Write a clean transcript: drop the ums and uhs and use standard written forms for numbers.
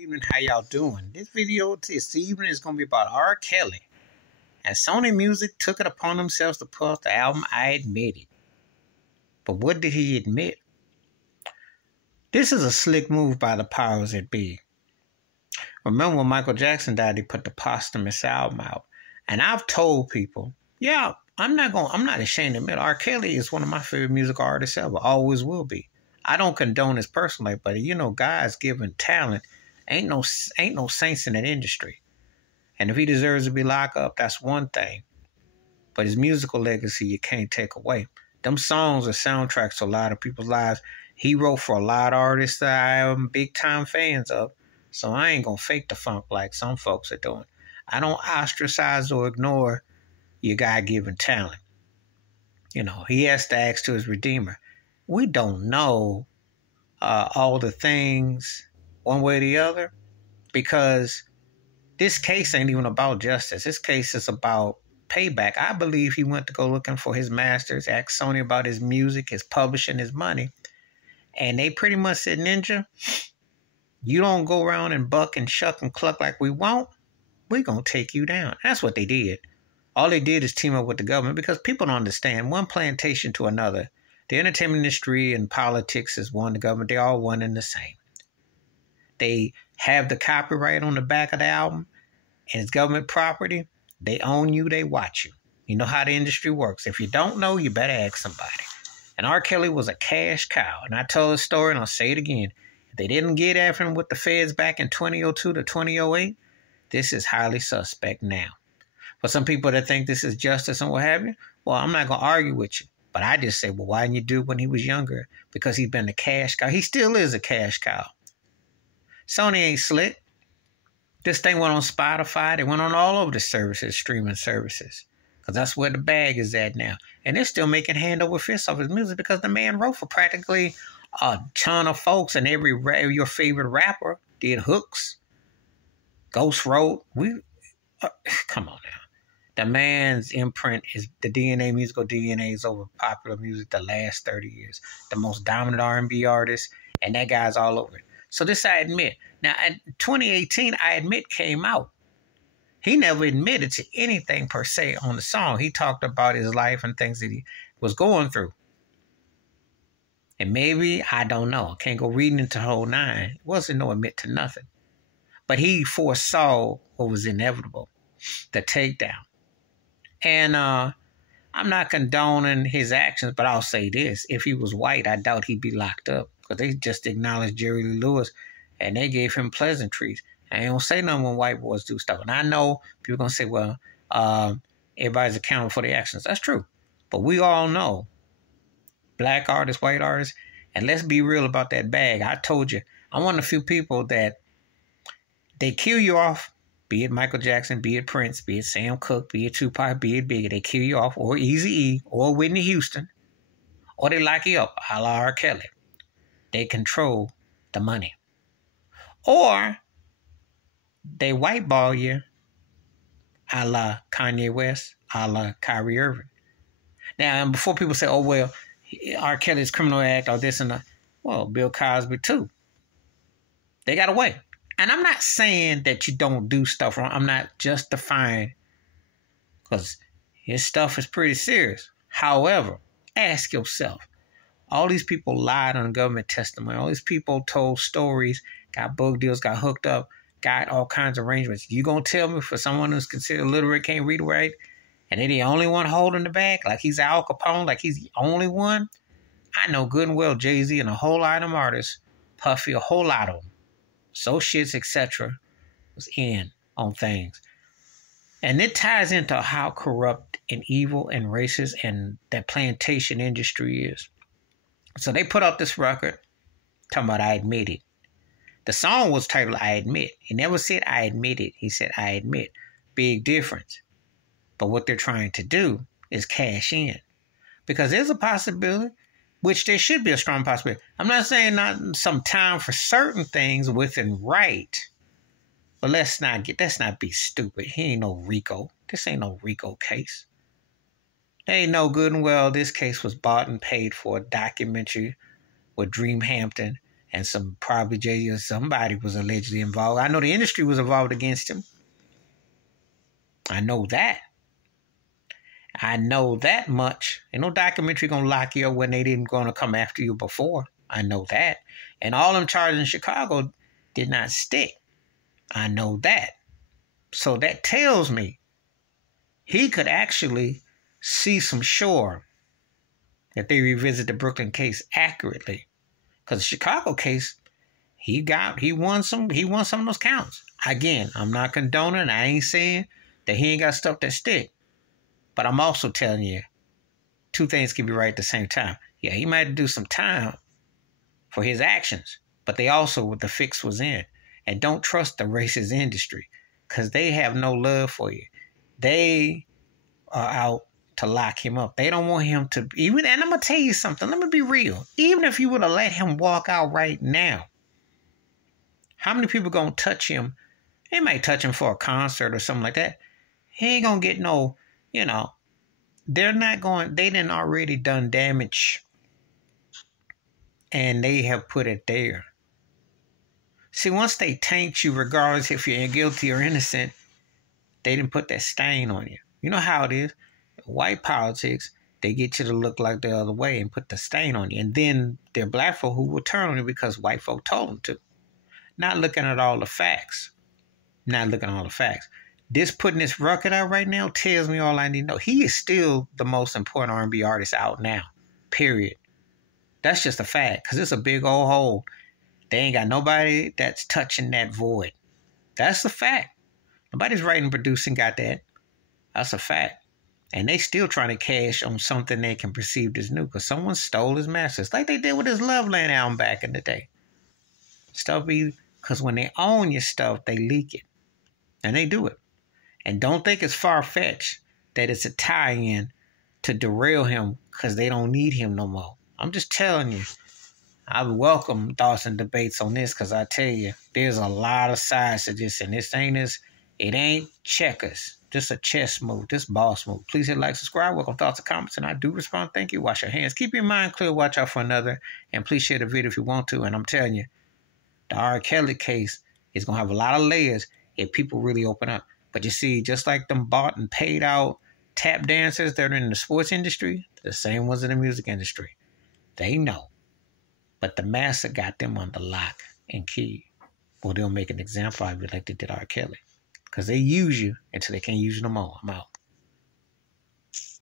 Evening, how y'all doing? This video this evening is going to be about R. Kelly. And Sony Music took it upon themselves to put out the album I Admit It. But what did he admit? This is a slick move by the powers that be. Remember when Michael Jackson died, he put the posthumous album out. And I've told people, yeah, I'm not ashamed to admit R. Kelly is one of my favorite music artists ever. Always will be. I don't condone his personal life, but God's given talent. Ain't no saints in that industry. And if he deserves to be locked up, that's one thing. But his musical legacy, you can't take away. Them songs are soundtracks to a lot of people's lives. He wrote for a lot of artists that I am big time fans of. So I ain't gonna fake the funk like some folks are doing. I don't ostracize or ignore your God-given talent. He has to ask to his Redeemer. We don't know all the things one way or the other, because this case ain't even about justice. This case is about payback. I believe he went to go looking for his masters, asked Sony about his music, his publishing, his money, and they pretty much said, Ninja, you don't go around and buck and shuck and cluck like we want, we're going to take you down. That's what they did. All they did is team up with the government, because people don't understand one plantation to another. The entertainment industry and politics is one, the government, they all one and the same. They have the copyright on the back of the album, and it's government property. They own you, they watch you. You know how the industry works. If you don't know, you better ask somebody. And R. Kelly was a cash cow. And I told the story, and I'll say it again. If they didn't get after him with the feds back in 2002 to 2008, this is highly suspect now. For some people that think this is justice and what have you, well, I'm not going to argue with you. But I just say, well, why didn't you do it when he was younger? Because he's been a cash cow. He still is a cash cow. Sony ain't slick. This thing went on Spotify. They went on all over the services, streaming services. Because that's where the bag is at now. And they're still making hand over fist off his music, because the man wrote for practically a ton of folks. And your favorite rapper did hooks. Ghost wrote. Come on now. The man's imprint is the DNA, musical DNA is over popular music the last 30 years. The most dominant R&B artist. And that guy's all over it. So this I admit. Now, in 2018, I Admit came out. He never admitted to anything per se on the song. He talked about his life and things that he was going through. And maybe, I don't know. I can't go reading into the whole nine. It wasn't no admit to nothing. But he foresaw what was inevitable, the takedown. And I'm not condoning his actions, but I'll say this. If he was white, I doubt he'd be locked up, because they just acknowledged Jerry Lee Lewis, and they gave him pleasantries. I ain't gonna say nothing when white boys do stuff. And I know people are gonna say, well, everybody's accountable for their actions. That's true. But we all know, black artists, white artists, and let's be real about that bag. I told you, I'm one of the few people that they kill you off, be it Michael Jackson, be it Prince, be it Sam Cooke, be it Tupac, be it Biggie. They kill you off, or Eazy-E, or Whitney Houston, or they lock you up, a la R. Kelly. They control the money. Or they whiteball you, a la Kanye West, a la Kyrie Irving. Now, and before people say, oh, well, R. Kelly's criminal act or this and that, well, Bill Cosby too. They got away. And I'm not saying that you don't do stuff wrong. I'm not justifying, because his stuff is pretty serious. However, ask yourself, all these people lied on government testimony. All these people told stories, got book deals, got hooked up, got all kinds of arrangements. You gonna tell me for someone who's considered literate, can't read or write, and they're the only one holding the bag, like he's Al Capone, like he's the only one? I know good and well Jay-Z and a whole lot of them artists, Puffy, a whole lot of them, associates, etc., was in on things. And it ties into how corrupt and evil and racist and that plantation industry is. So they put out this record talking about I Admit It. The song was titled I Admit. He never said I Admit It. He said I Admit. Big difference. But what they're trying to do is cash in. Because there's a possibility, which there should be a strong possibility. I'm not saying not some time for certain things within right. But let's not be stupid. He ain't no Rico. This ain't no Rico case. They know good and well this case was bought and paid for, a documentary with Dream Hampton And some probably Jay or somebody was allegedly involved. I know the industry was involved against him. I know that. I know that much. Ain't no documentary gonna lock you up when they didn't gonna come after you before. I know that. And all them charges in Chicago did not stick. I know that. So that tells me he could actually see some shore that they revisit the Brooklyn case accurately. Because the Chicago case, he won some of those counts. Again, I'm not condoning, I ain't saying that he ain't got stuff that stick. But I'm also telling you, two things can be right at the same time. Yeah, he might do some time for his actions, but the fix was in. And don't trust the racist industry, because they have no love for you. They are out to lock him up. They don't want him to and I'm gonna tell you something. Let me be real. Even if you would have let him walk out right now, how many people gonna touch him? They might touch him for a concert or something like that. He ain't gonna get no, they're not going, they done already done damage. And they have put it there. See, once they taint you, regardless if you're guilty or innocent, they didn't put that stain on you. You know how it is. White politics, they get you to look like the other way and put the stain on you. And then there are black folk who will turn on you because white folk told them to. Not looking at all the facts. This putting this record out right now tells me all I need to know. He is still the most important R&B artist out now. Period. That's just a fact. Because it's a big old hole. They ain't got nobody that's touching that void. That's a fact. Nobody's writing and producing got that. That's a fact. And they still trying to cash on something they can perceive as new. Because someone stole his masters. Like they did with his Loveland album back in the day. Because when they own your stuff, they leak it. And they do it. And don't think it's far-fetched that it's a tie-in to derail him because they don't need him no more. I'm just telling you. I welcome thoughts and debates on this because I tell you, there's a lot of sides to this. And it ain't checkers. Just a chess move. This boss move. Please hit like, subscribe, welcome thoughts and comments. And I do respond. Thank you. Wash your hands. Keep your mind clear. Watch out for another. And please share the video if you want to. And I'm telling you, the R. Kelly case is going to have a lot of layers if people really open up. But you see, just like them bought and paid out tap dancers that are in the sports industry, the same ones in the music industry. They know. But the master got them under lock and key. Well, they'll make an example of you like they did R. Kelly. Because they use you until they can't use you no more. I'm out.